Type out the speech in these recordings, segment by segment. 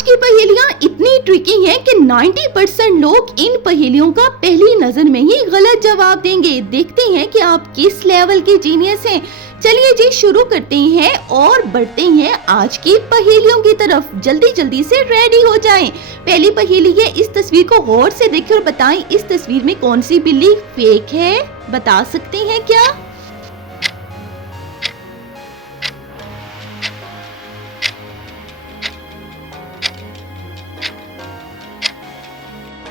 आज की पहेलियां इतनी ट्रिकी हैं कि 90% लोग इन पहेलियों का पहली नजर में ही गलत जवाब देंगे। देखते हैं कि आप किस लेवल के जीनियस हैं। चलिए जी शुरू करते हैं और बढ़ते हैं आज की पहेलियों की तरफ। जल्दी जल्दी से रेडी हो जाएं। पहली पहेली है, इस तस्वीर को गौर से देखें और बताएं इस तस्वीर में कौन सी बिल्ली फेक है। बता सकते हैं क्या?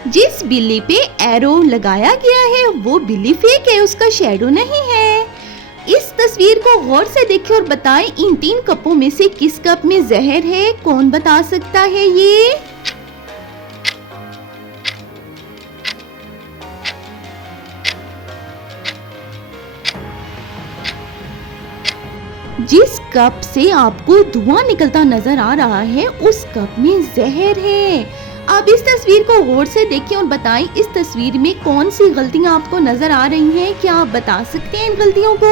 जिस बिल्ली पे एरो लगाया गया है वो बिल्ली फेक है, उसका शैडो नहीं है। इस तस्वीर को गौर से देखें और बताएं इन 3 कपों में से किस कप में जहर है। कौन बता सकता है ये? जिस कप से आपको धुआं निकलता नजर आ रहा है उस कप में जहर है। अब इस तस्वीर को गौर से देखें और बताएं इस तस्वीर में कौन सी गलतियां आपको नजर आ रही हैं। क्या आप बता सकते हैं इन गलतियों को?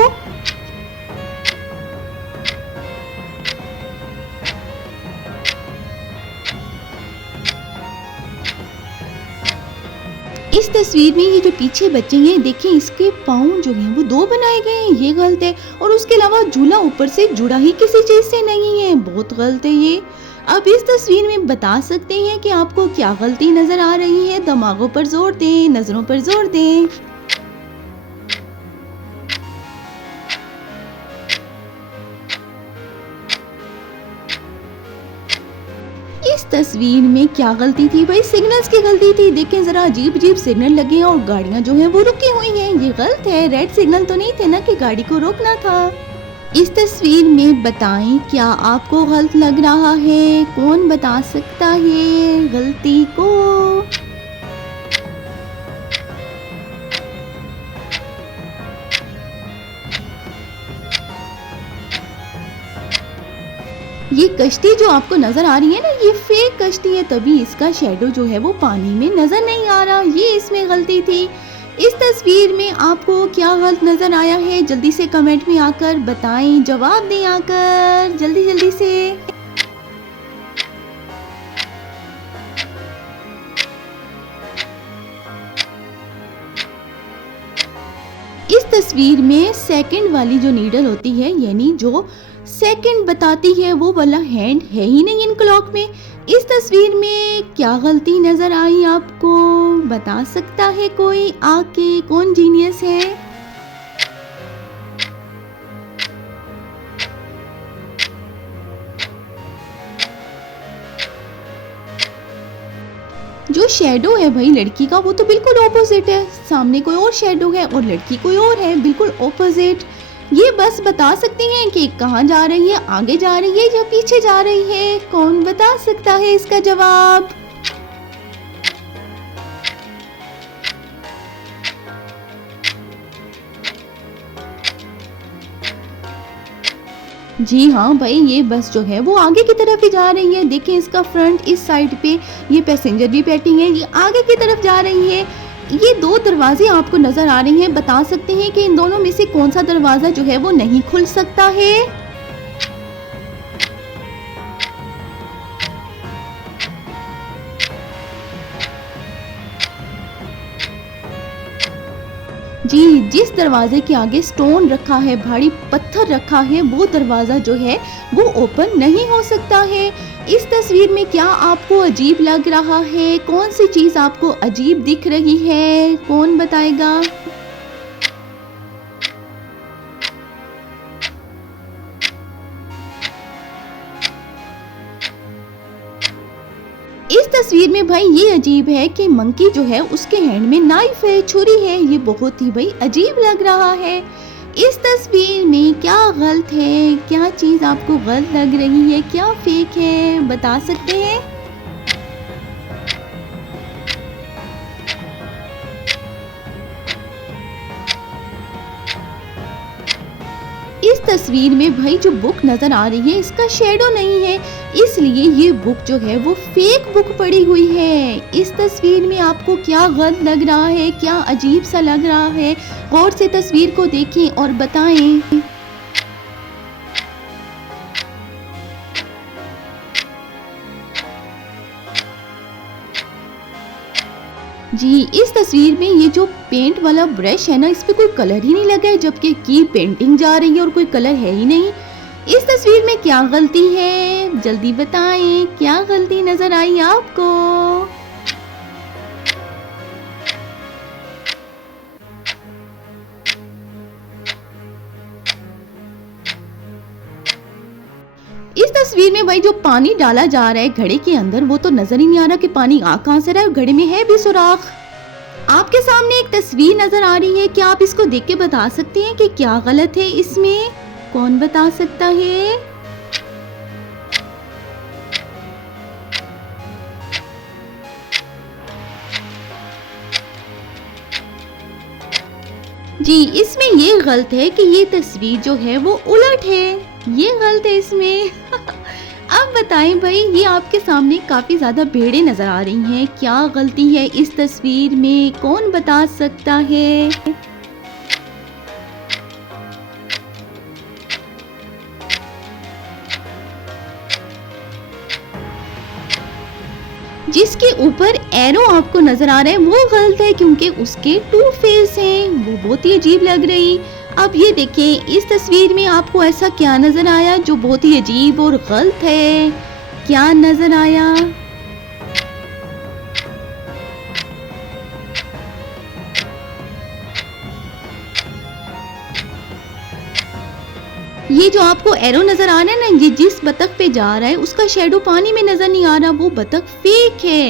इस तस्वीर में ये जो पीछे बच्चे हैं देखें, इसके पाँव जो हैं वो 2 बनाए गए हैं, ये गलत है। और उसके अलावा झूला ऊपर से जुड़ा ही किसी चीज से नहीं है, बहुत गलत है ये। अब इस तस्वीर में बता सकते हैं कि आपको क्या गलती नजर आ रही है। दिमागों पर जोर दें, नजरों पर जोर दें। इस तस्वीर में क्या गलती थी भाई? सिग्नल्स की गलती थी। देखें जरा, अजीब अजीब सिग्नल लगे हैं और गाड़ियां जो हैं वो रुकी हुई हैं, ये गलत है। रेड सिग्नल तो नहीं थे ना कि गाड़ी को रोकना था। इस तस्वीर में बताएं क्या आपको गलत लग रहा है। कौन बता सकता है गलती को? ये कश्ती जो आपको नजर आ रही है ना, ये फेक कश्ती है, तभी इसका शैडो जो है वो पानी में नजर नहीं आ रहा, ये इसमें गलती थी। इस तस्वीर में आपको क्या गलत नजर आया है? जल्दी से कमेंट में आकर बताएं, जवाब दें आकर जल्दी जल्दी से। इस तस्वीर में सेकंड वाली जो नीडल होती है, यानी जो सेकंड बताती है, वो वाला हैंड है ही नहीं इन क्लॉक में। इस तस्वीर में क्या गलती नजर आई आपको? बता सकता है कोई आके? कौन जीनियस है? जो शेडो है भाई लड़की का, वो तो बिल्कुल ऑपोजिट है। सामने कोई और शेडो है और लड़की कोई और है, बिल्कुल ऑपोजिट। ये बस बता सकती हैं कि कहाँ जा रही है, आगे जा रही है या पीछे जा रही है। कौन बता सकता है इसका जवाब? जी हाँ भाई, ये बस जो है वो आगे की तरफ ही जा रही है। देखें इसका फ्रंट इस साइड पे, ये पैसेंजर भी बैठी है, ये आगे की तरफ जा रही है। ये 2 दरवाजे आपको नजर आ रहे हैं। बता सकते हैं कि इन दोनों में से कौन सा दरवाजा जो है वो नहीं खुल सकता है? जी, जिस दरवाजे के आगे स्टोन रखा है, भारी पत्थर रखा है, वो दरवाजा जो है वो ओपन नहीं हो सकता है। इस तस्वीर में क्या आपको अजीब लग रहा है? कौन सी चीज आपको अजीब दिख रही है? कौन बताएगा? इस तस्वीर में भाई ये अजीब है कि मंकी जो है उसके हैंड में नाइफ है, छुरी है, ये बहुत ही भाई अजीब लग रहा है। इस तस्वीर में क्या गलत है? क्या चीज आपको गलत लग रही है? क्या फेक है? बता सकते हैं? इस तस्वीर में भाई जो बुक नजर आ रही है इसका शेडो नहीं है, इसलिए ये बुक जो है वो फेक बुक पड़ी हुई है। इस तस्वीर में आपको क्या गलत लग रहा है? क्या अजीब सा लग रहा है? गौर से तस्वीर को देखें और बताएं। जी, इस तस्वीर में ये जो पेंट वाला ब्रश है ना, इस पे कोई कलर ही नहीं लगा है, जबकि की पेंटिंग जा रही है और कोई कलर है ही नहीं। इस तस्वीर में क्या गलती है? जल्दी बताएं, क्या गलती नजर आई आपको? इस तस्वीर में भाई जो पानी डाला जा रहा है घड़े के अंदर, वो तो नजर ही नहीं आ रहा कि पानी आ कहां से रहा है, और घड़े में है भी सुराख। आपके सामने एक तस्वीर नजर आ रही है, क्या आप इसको देख के बता सकते हैं कि क्या गलत है इसमें? कौन बता सकता है? जी, इसमें ये गलत है कि ये तस्वीर जो है वो उलट है, ये गलत है इसमें। अब बताएं भाई, ये आपके सामने काफी ज्यादा भेड़ें नजर आ रही हैं, क्या गलती है इस तस्वीर में? कौन बता सकता है? जिसके ऊपर एरो आपको नजर आ रहा है वो गलत है, क्योंकि उसके 2 फेस हैं, वो बहुत ही अजीब लग रही। अब ये देखें, इस तस्वीर में आपको ऐसा क्या नजर आया जो बहुत ही अजीब और गलत है? क्या नजर आया? ये जो आपको एरो नजर आ रहा है ना, ये जिस बतख पे जा रहा है उसका शेडो पानी में नजर नहीं आ रहा, वो बतख फेक है।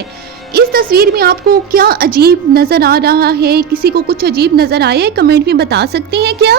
इस तस्वीर में आपको क्या अजीब नजर आ रहा है? किसी को कुछ अजीब नजर आया है? कमेंट में बता सकते हैं क्या?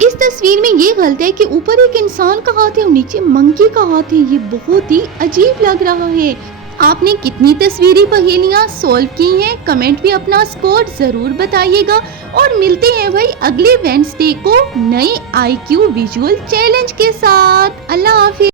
इस तस्वीर में ये गलत है कि ऊपर एक इंसान का हाथ है और नीचे मंकी का हाथ है, ये बहुत ही अजीब लग रहा है। आपने कितनी तस्वीरी पहेलियां सॉल्व की हैं? कमेंट में अपना स्कोर जरूर बताइएगा, और मिलते हैं भाई अगले वेडनेसडे को नए IQ विजुअल चैलेंज के साथ। अल्लाह हाफिज।